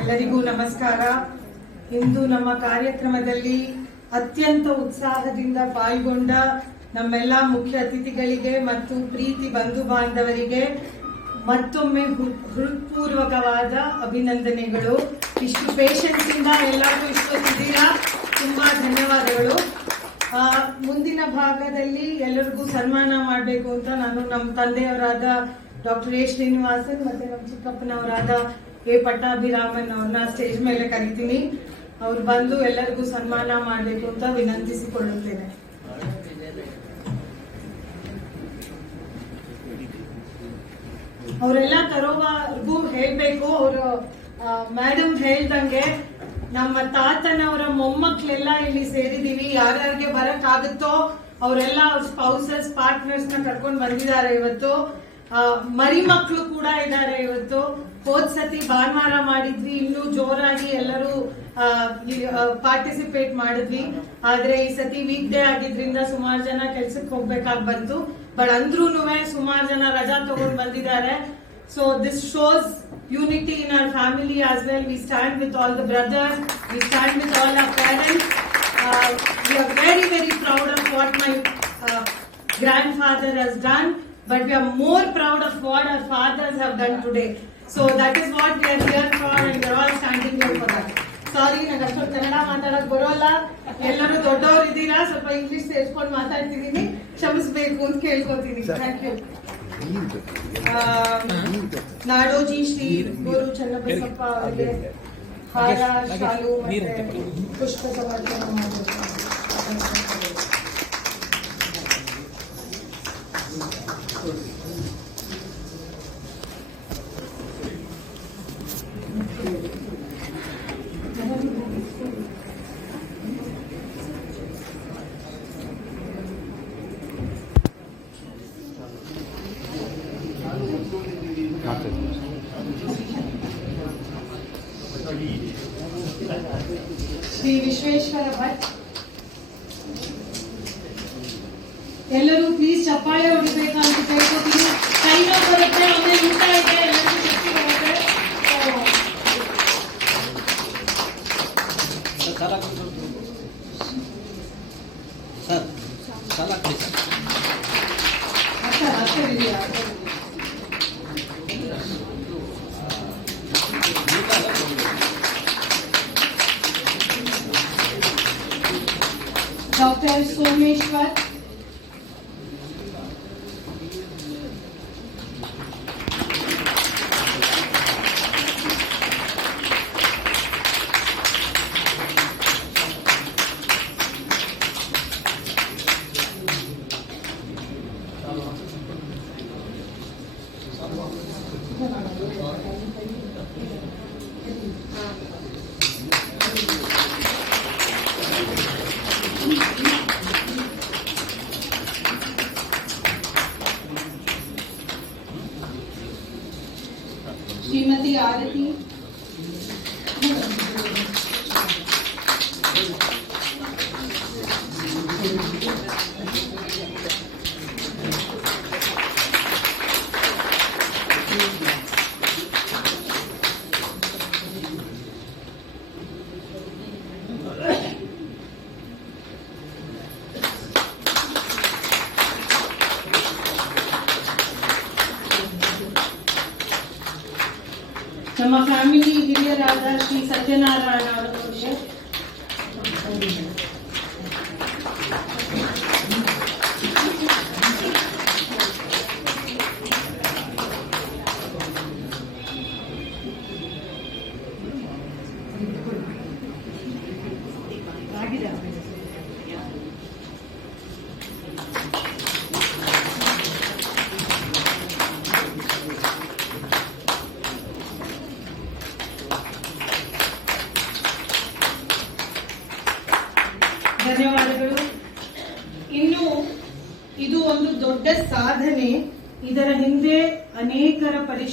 ಎಲ್ಲರಿಗೂ ನಮಸ್ಕಾರ. ಇಂದು ನಮ್ಮ ಕಾರ್ಯಕ್ರಮದಲ್ಲಿ ಅತ್ಯಂತ ಉತ್ಸಾಹದಿಂದ ಪಾಲ್ಗೊಂಡ ನಮ್ಮೆಲ್ಲ ಮುಖ್ಯ ಅತಿಥಿಗಳಿಗೆ ಮತ್ತು ಪ್ರೀತಿ ಬಂಧು ಬಾಂಧವರಿಗೆ ಮತ್ತೊಮ್ಮೆ ಹೃತ್ಪೂರ್ವಕವಾದ ಅಭಿನಂದನೆಗಳು. ಇಷ್ಟು ಪೇಷನ್ಸ್ ಇಂದ ಎಲ್ಲರಿಗೂ ಇಷ್ಟೊತ್ತಿದ್ದೀರಾ? ತುಂಬಾ ಧನ್ಯವಾದಗಳು. ಮುಂದಿನ ಭಾಗದಲ್ಲಿ ಎಲ್ಲರಿಗೂ ಸನ್ಮಾನ ಮಾಡಬೇಕು ಅಂತ ನಾನು ನಮ್ಮ ತಂದೆಯವರಾದ ಡಾಕ್ಟರ್ ಎ ಶ್ರೀನಿವಾಸನ್ ಮತ್ತೆ ನಮ್ಮ ಚಿಕ್ಕಪ್ಪನವರಾದ ಎ ಪಟ್ಟಾಭಿರಾಮನ್ ಅವ್ರನ್ನ ಸ್ಟೇಜ್ ಮೇಲೆ ಕರಿತೀನಿ. ಅವ್ರು ಬಂದು ಎಲ್ಲರಿಗೂ ಸನ್ಮಾನ ಮಾಡಬೇಕು ಅಂತ ವಿನಂತಿಸಿಕೊಳ್ಳುತ್ತೇನೆ. ಅವರೆಲ್ಲ ತರೋವರೆಗೂ ಹೇಳ್ಬೇಕು, ಅವರು ಮೇಡಮ್ ಹೇಳ್ದಂಗೆ ನಮ್ಮ ತಾತನವರ ಮೊಮ್ಮಕ್ಳೆಲ್ಲ ಇಲ್ಲಿ ಸೇರಿದೀವಿ. ಯಾರ್ಯಾರಿಗೆ ಬರಕ್ ಆಗುತ್ತೋ ಅವರೆಲ್ಲ ಅವ್ರ ಸ್ಪೌಸಸ್ ಪಾರ್ಟ್ನರ್ಸ್ನ ಕರ್ಕೊಂಡ್ ಬಂದಿದ್ದಾರೆ ಇವತ್ತು. ಮರಿ ಮಕ್ಕಳು ಕೂಡ ಇದ್ದಾರೆ ಇವತ್ತು. ಹೋದ್ ಸತಿ ಭಾನುವಾರ ಮಾಡಿದ್ವಿ. ಇನ್ನೂ ಜೋರಾಗಿ ಎಲ್ಲರೂ ಪಾರ್ಟಿಸಿಪೇಟ್ ಮಾಡಿದ್ವಿ. ಆದ್ರೆ ಈ ಸತಿ ವೀಕ್ ಡೇ ಆಗಿದ್ರಿಂದ ಸುಮಾರು ಜನ ಕೆಲ್ಸಕ್ಕೆ ಹೋಗ್ಬೇಕಾಗಿ ಬಂತು. ಬಟ್ ಅಂದ್ರೂನು ಸುಮಾರು ಜನ ರಜಾ ತಗೊಂಡ್ ಬಂದಿದ್ದಾರೆ. So this shows unity in our family as well. We stand with all the brothers, we stand with all our parents. Uh, we are very, very proud of what my uh, grandfather has done, but we are more proud of what our fathers have done today. So that is what we are here for and we are all standing here for that. Sorry ನಂಗೆ ಅಷ್ಟೊಂದು ಕನ್ನಡ ಮಾತಾಡಕ್ ಬರೋಲ್ಲ ಎಲ್ಲರೂ ದೊಡ್ಡವರು ಇದ್ದೀರಾ ಸ್ವಲ್ಪ English ಸೇರ್ಸ್ಕೊಂಡು ಮಾತಾಡ್ತಿದ್ದೀನಿ ಕ್ಷಮಿಸ್ಬೇಕು ಅಂತ ಕೇಳ್ಕೊತೀನಿ ಥ್ಯಾಂಕ್ ಯು ಆ, ನಾಡೋಜಿ ಶ್ರೀ ಗುರು ಚನ್ನಬಸಪ್ಪ ಅವರಿಗೆ ಹಾರ ಶಾಲು ಮತ್ತೆ ಪುಷ್ಪ ಸಮರ್ಪಣೆ ಮಾಡಬೇಕು. ಶ್ರೀ ವಿಶ್ವೇಶ್ವರ ಭಟ್. ಎಲ್ಲರೂ ಪ್ಲೀಸ್ ಚಪ್ಪಾಳೆ ಹೊಡಿಬೇಕಂತ ಕೇಳ್ಕೊತೀನಿ. ಕೈನೋ ಬರುತ್ತೆ ಡಾಕ್ಟರ್ ಸೋಮೇಶ್ವರ್ ನಮ್ಮ ಫ್ಯಾಮಿಲಿ ಹಿರಿಯರಾದ ಶ್ರೀ ಸತ್ಯನಾರಾಯಣ ಅವರಿಗೆ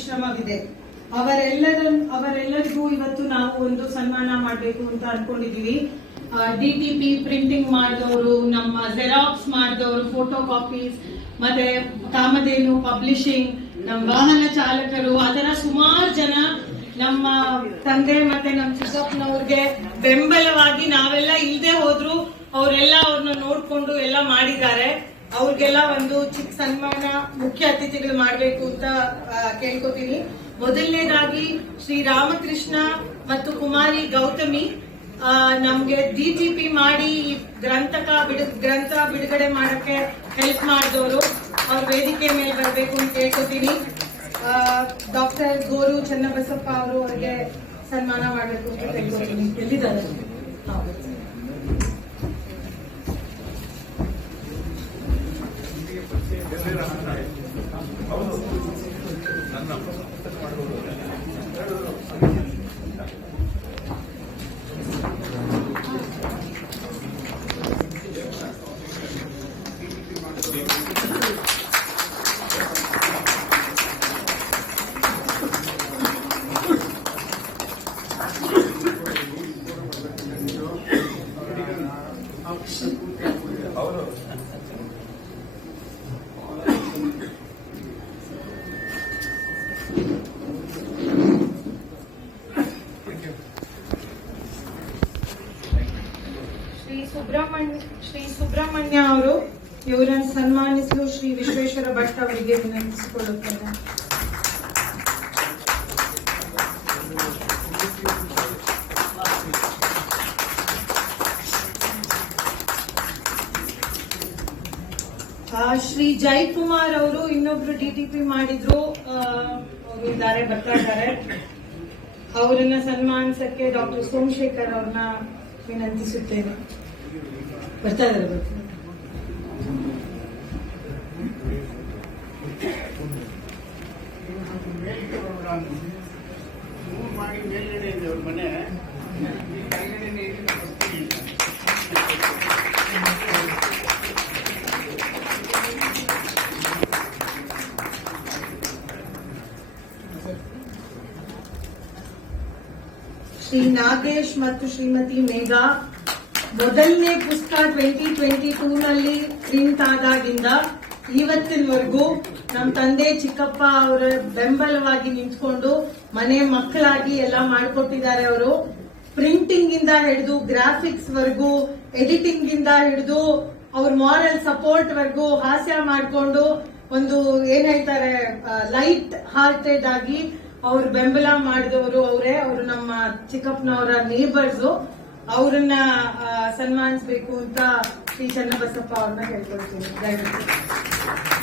ಪರಿಶ್ರಮವಿದೆ ಅವರೆಲ್ಲರ ಅವರೆಲ್ಲರಿಗೂ ಇವತ್ತು ನಾವು ಒಂದು ಸನ್ಮಾನ ಮಾಡಬೇಕು ಅಂತ ಅನ್ಕೊಂಡಿದೀವಿ. ಡಿ ಟಿ ಪ್ರಿಂಟಿಂಗ್ ಮಾಡಿದವರು, ನಮ್ಮ ಜೆರಾಕ್ಸ್ ಮಾಡಿದವರು ಫೋಟೋ ಕಾಪೀಸ್ ಮತ್ತೆ ಕಾಮಧೇನು ಪಬ್ಲಿಷಿಂಗ್ ನಮ್ಮ ವಾಹನ ಚಾಲಕರು ಅದರ ಸುಮಾರು ಜನ ನಮ್ಮ ತಂದೆ ಮತ್ತೆ ನಮ್ಮ ಚಿಕ್ಕಪ್ಪನವ್ರಿಗೆ ಬೆಂಬಲವಾಗಿ ನಾವೆಲ್ಲ ಇಲ್ಲದೆ ಹೋದ್ರು, ಅವರೆಲ್ಲ ಅವ್ರನ್ನ ನೋಡ್ಕೊಂಡು ಎಲ್ಲ ಮಾಡಿದ್ದಾರೆ. ಅವ್ರಿಗೆಲ್ಲ ಒಂದು ಚಿಕ್ಕ ಸನ್ಮಾನ, ಮುಖ್ಯ ಅತಿಥಿಗಳು ಮಾಡಬೇಕು ಅಂತ ಕೇಳ್ಕೊತೀನಿ. ಮೊದಲನೇದಾಗಿ ಶ್ರೀ ರಾಮಕೃಷ್ಣ ಮತ್ತು ಕುಮಾರಿ ಗೌತಮಿ ನಮ್ಗೆ ಡಿಟಿಪಿ ಮಾಡಿ ಈ ಗ್ರಂಥಕ ಬಿಡು, ಗ್ರಂಥ ಬಿಡುಗಡೆ ಮಾಡಕ್ಕೆ ಹೆಲ್ಪ್ ಮಾಡಿದವರು. ಅವ್ರ ವೇದಿಕೆ ಮೇಲೆ ಬರಬೇಕು ಅಂತ ಕೇಳ್ಕೊತೀನಿ. ಡಾಕ್ಟರ್ ಗೋರು ಚನ್ನಬಸಪ್ಪ ಅವರು ಅವರಿಗೆ ಸನ್ಮಾನ ಮಾಡಬೇಕು ಅಂತ ಕೇಳ್ಕೊತೀನಿ. ಎಲ್ಲಿದ್ದಾರೆ ಹೌದು. ಶ್ರೀ ಶ್ರೀ ಸುಬ್ರಹ್ಮಣ್ಯ ಅವರು, ಇವರನ್ನು ಸನ್ಮಾನಿಸಲು ಶ್ರೀ ವಿಶ್ವೇಶ್ವರ ಭಟ್ ಅವರಿಗೆ ವಿನಂತಿಸಿಕೊಳ್ಳುತ್ತೇನೆ. ಶ್ರೀ ಜಯಕುಮಾರ್ ಅವರು ಇನ್ನೊಬ್ರು ಡಿಟಿಪಿ ಮಾಡಿದ್ರು ಪಿ ಮಾಡಿದ್ರು ಇದ್ದಾರೆ, ಬರ್ತಾ ಇದ್ದಾರೆ. ಅವರನ್ನ ಸನ್ಮಾನಿಸಕ್ಕೆ ಡಾಕ್ಟರ್ ಸೋಮಶೇಖರ್ ಅವ್ರನ್ನ ವಿನಂತಿಸುತ್ತೇನೆ. ಬರ್ತಾ ಇದ್ದಾರೆ ಬರ್ತಾ ಇದ್ದಾರೆ. ಮೂರು ಮಾಡಿ ಮೇಲ್ಗಡೆ ಇದೆ ಅವ್ರ ಮನೆ ಶ್ರೀ ನಾಗೇಶ್ ಮತ್ತು ಶ್ರೀಮತಿ ಮೇಘಾ ಮೊದಲನೇ ಪುಸ್ತಕ ಟ್ವೆಂಟಿ ಟ್ವೆಂಟಿ ಟೂ ನಲ್ಲಿ ಪ್ರಿಂಟ್ ಆದಾಗಿಂದ ಇವತ್ತಿನವರೆಗೂ ನಮ್ಮ ತಂದೆ ಚಿಕ್ಕಪ್ಪ ಅವರ ಬೆಂಬಲವಾಗಿ ನಿಂತ್ಕೊಂಡು ಮನೆ ಮಕ್ಕಳಾಗಿ ಎಲ್ಲ ಮಾಡಿಕೊಟ್ಟಿದ್ದಾರೆ ಅವರು. ಪ್ರಿಂಟಿಂಗ್ ಇಂದ ಹಿಡಿದು ಗ್ರಾಫಿಕ್ಸ್ ವರೆಗೂ ಎಡಿಟಿಂಗ್ ಇಂದ ಹಿಡಿದು ಅವ್ರ ಮಾರಲ್ ಸಪೋರ್ಟ್ ವರ್ಗೂ ಹಾಸ್ಯ ಮಾಡಿಕೊಂಡು ಒಂದು ಏನ್ ಹೇಳ್ತಾರೆ ಲೈಟ್ ಹಾರ್ಟೆಡ್ ಆಗಿ ಅವ್ರ ಬೆಂಬಲ ಮಾಡಿದವರು ಅವರೇ. ಅವರು ನಮ್ಮ ಚಿಕ್ಕಪ್ಪನವರ ನೇಬರ್ಸ್ ಅವ್ರನ್ನ ಸನ್ಮಾನಿಸಬೇಕು ಅಂತ ಶ್ರೀ ಚನ್ನಬಸಪ್ಪ ಅವ್ರನ್ನ ಹೇಳ್ಕೊಳ್ತೀನಿ ದಯವಿಟ್ಟು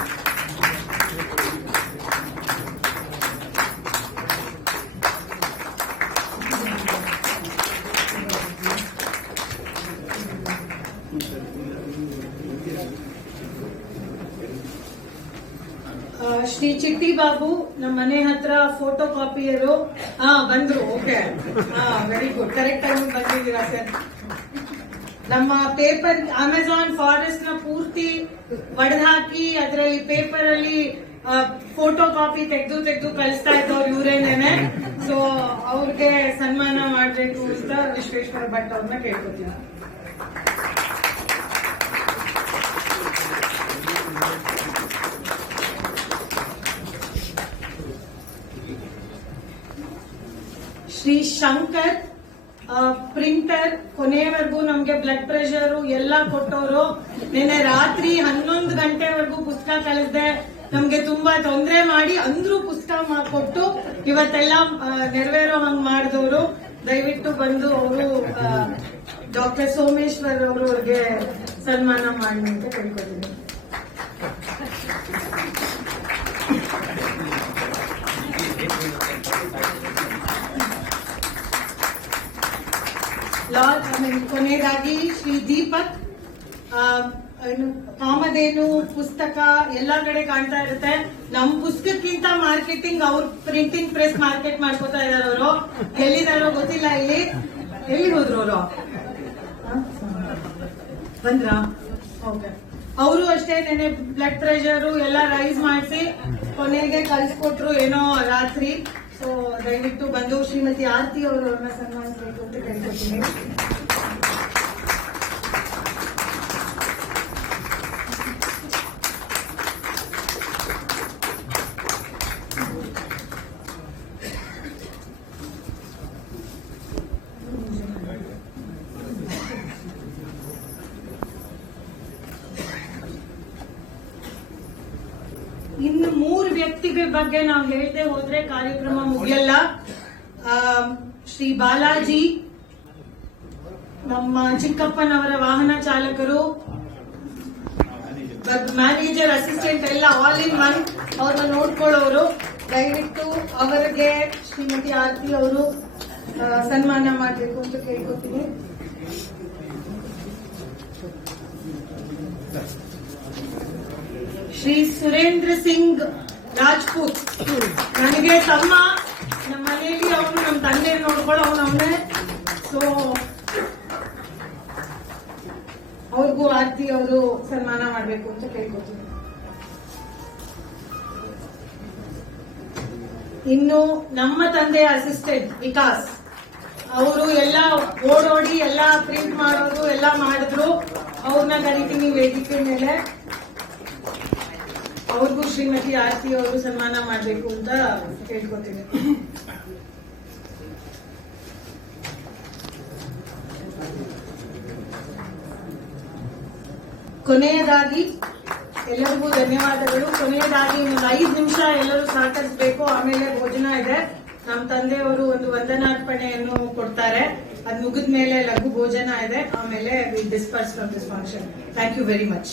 ಶ್ರೀ ಚಿಟ್ಟಿ ಬಾಬು ನಮ್ಮ ಮನೆ ಹತ್ರ ಫೋಟೋ ಕಾಪಿಯರು ಹಾ ಬಂದ್ರು ಓಕೆ ಹಾ ವೆರಿ ಗುಡ್ ಕರೆಕ್ಟ್ ಟೈಮ್ ಬಂದಿದ್ದೀರಾ ಸರ್ ನಮ್ಮ ಪೇಪರ್ ಅಮೆಝಾನ್ ಫಾರೆಸ್ಟ್ನ ಪೂರ್ತಿ ಹಾಕಿ ಅದರಲ್ಲಿ ಪೇಪರ್ ಅಲ್ಲಿ ಫೋಟೋ ಕಾಪಿ ತೆಗೆದು ತೆಗೆದು ಕಳಿಸ್ತಾ ಇದ್ದವ್ರು ಇವರೇನೇನೆ ಸೊ ಅವ್ರಿಗೆ ಸನ್ಮಾನ ಮಾಡಬೇಕು ಅಂತ ವಿಶ್ವೇಶ್ವರ ಭಟ್ ಅವ್ರನ್ನ ಕೇಳ್ಕೊತೀನಿ. ಶ್ರೀ ಶಂಕರ್ ಪ್ರಿಂಟರ್ ಕೊನೆಯವರೆಗೂ ನಮ್ಗೆ ಬ್ಲಡ್ ಪ್ರೆಷರ್ ಎಲ್ಲ ಕೊಟ್ಟವರು. ನಿನ್ನೆ ರಾತ್ರಿ ಹನ್ನೊಂದು ಗಂಟೆವರೆಗೂ ಪುಸ್ತಕ ಕಳಿಸ್ದೆ. ನಮ್ಗೆ ತುಂಬಾ ತೊಂದರೆ ಮಾಡಿ ಅಂದ್ರೂ ಪುಸ್ತಕ ಕೊಟ್ಟು ಇವತ್ತೆಲ್ಲ ನೆರವೇರೋ ಹಂಗ್ ಮಾಡಿದವರು. ದಯವಿಟ್ಟು ಬಂದು ಅವರು ಡಾಕ್ಟರ್ ಸೋಮೇಶ್ವರ್ ಅವರು ಅವ್ರಿಗೆ ಸನ್ಮಾನ ಮಾಡಿ ಅಂತ ಕೇಳ್ಕೊತೀನಿ. ಆಮೇಲೆ ಕೊನೆಯದಾಗಿ ಶ್ರೀ ದೀಪಕ್ ಕಾಮಧೇನು ಪುಸ್ತಕ ಎಲ್ಲಾ ಕಡೆ ಕಾಣ್ತಾ ಇರುತ್ತೆ. ನಮ್ ಪುಸ್ತಕಕ್ಕಿಂತ ಮಾರ್ಕೆಟಿಂಗ್ ಅವ್ರ ಪ್ರಿಂಟಿಂಗ್ ಪ್ರೆಸ್ ಮಾರ್ಕೆಟ್ ಮಾಡ್ಕೋತಾ ಇದಾರೆ ಅವರು. ಎಲ್ಲಿದಾರೋ ಗೊತ್ತಿಲ್ಲ ಇಲ್ಲಿ. ಎಲ್ಲಿ ಹೋದ್ರು ಅವರು? ಬಂದ್ರ? ಅವರು ಅಷ್ಟೇ ನೆನೆ ಬ್ಲಡ್ ಪ್ರೆಷರ್ ಎಲ್ಲ ರೈಸ್ ಮಾಡಿಸಿ, ಕೊನೆಗೆ ಕಳ್ಸಿಕೊಟ್ರು ಏನೋ ರಾತ್ರಿ. ಸೊ ದಯವಿಟ್ಟು ಬಂದು ಶ್ರೀಮತಿ ಆರತಿ ಅವರು ಅವ್ರನ್ನ ಸನ್ಮಾನಿಸಬೇಕು ಅಂತ ಕೇಳ್ಕೊತೀನಿ ಇನ್ನು ವ್ಯಕ್ತಿಗಳ ಬಗ್ಗೆ ನಾವು ಹೇಳ್ದೆ ಹೋದ್ರೆ ಕಾರ್ಯಕ್ರಮ ಮುಗಿಯಲ್ಲ. ಶ್ರೀ ಬಾಲಾಜಿ, ನಮ್ಮ ಚಿಕ್ಕಪ್ಪನವರ ವಾಹನ ಚಾಲಕರು ಮ್ಯಾನೇಜರ್, ಅಸಿಸ್ಟೆಂಟ್ ಎಲ್ಲ ಆಲ್ ಇನ್ ಒನ್ ಅವ್ರನ್ನ ನೋಡ್ಕೊಳ್ಳೋರು. ದಯವಿಟ್ಟು ಅವರಿಗೆ ಶ್ರೀಮತಿ ಆರ್ತಿ ಅವರು ಸನ್ಮಾನ ಮಾಡಬೇಕು ಅಂತ ಕೇಳ್ಕೊತೀನಿ. ಶ್ರೀ ಸುರೇಂದ್ರ ಸಿಂಗ್ ರಾಜ್ಪೂತ್. ನನಗೆ ತಮ್ಮ ನಮ್ಮ ಮನೆಯಲ್ಲಿ ಅವನು ನಮ್ಮ ತಂದೆ ನೋಡ್ಕೊಳ್ಳೋ ಅವನು ಸೊ ಅವ್ರಿಗೂ ಆರ್ತಿ ಅವರು ಸನ್ಮಾನ ಮಾಡಬೇಕು ಅಂತ ಕೇಳ್ಕೊತೀನಿ. ಇನ್ನು ನಮ್ಮ ತಂದೆಯ ಅಸಿಸ್ಟೆಂಟ್ ವಿಕಾಸ್. ಅವರು ಎಲ್ಲ ಓಡೋಡಿ, ಎಲ್ಲ ಪ್ರಿಂಟ್ ಮಾಡೋದು, ಎಲ್ಲ ಮಾಡಿದ್ರು. ಅವ್ರನ್ನ ಕರಿತೀನಿ ವೇದಿಕೆ ಮೇಲೆ. ಅವ್ರಿಗೂ ಶ್ರೀಮತಿ ಆರತಿ ಅವರು ಸನ್ಮಾನ ಮಾಡಬೇಕು ಅಂತ ಕೇಳ್ಕೊತೀನಿ ಕೊನೆಯದಾಗಿ ಎಲ್ಲರಿಗೂ ಧನ್ಯವಾದಗಳು. ಕೊನೆಯದಾಗಿ ಒಂದು ಐದು ನಿಮಿಷ ಎಲ್ಲರೂ ಸಹಕರಿಸಬೇಕು. ಆಮೇಲೆ ಭೋಜನ ಇದೆ. ನಮ್ಮ ತಂದೆಯವರು ಒಂದು ವಂದನಾರ್ಪಣೆಯನ್ನು ಕೊಡ್ತಾರೆ. ಅದ್ ಮುಗಿದ ಮೇಲೆ ಲಘು ಭೋಜನ ಇದೆ. ಆಮೇಲೆ we disperse from this function thank you very much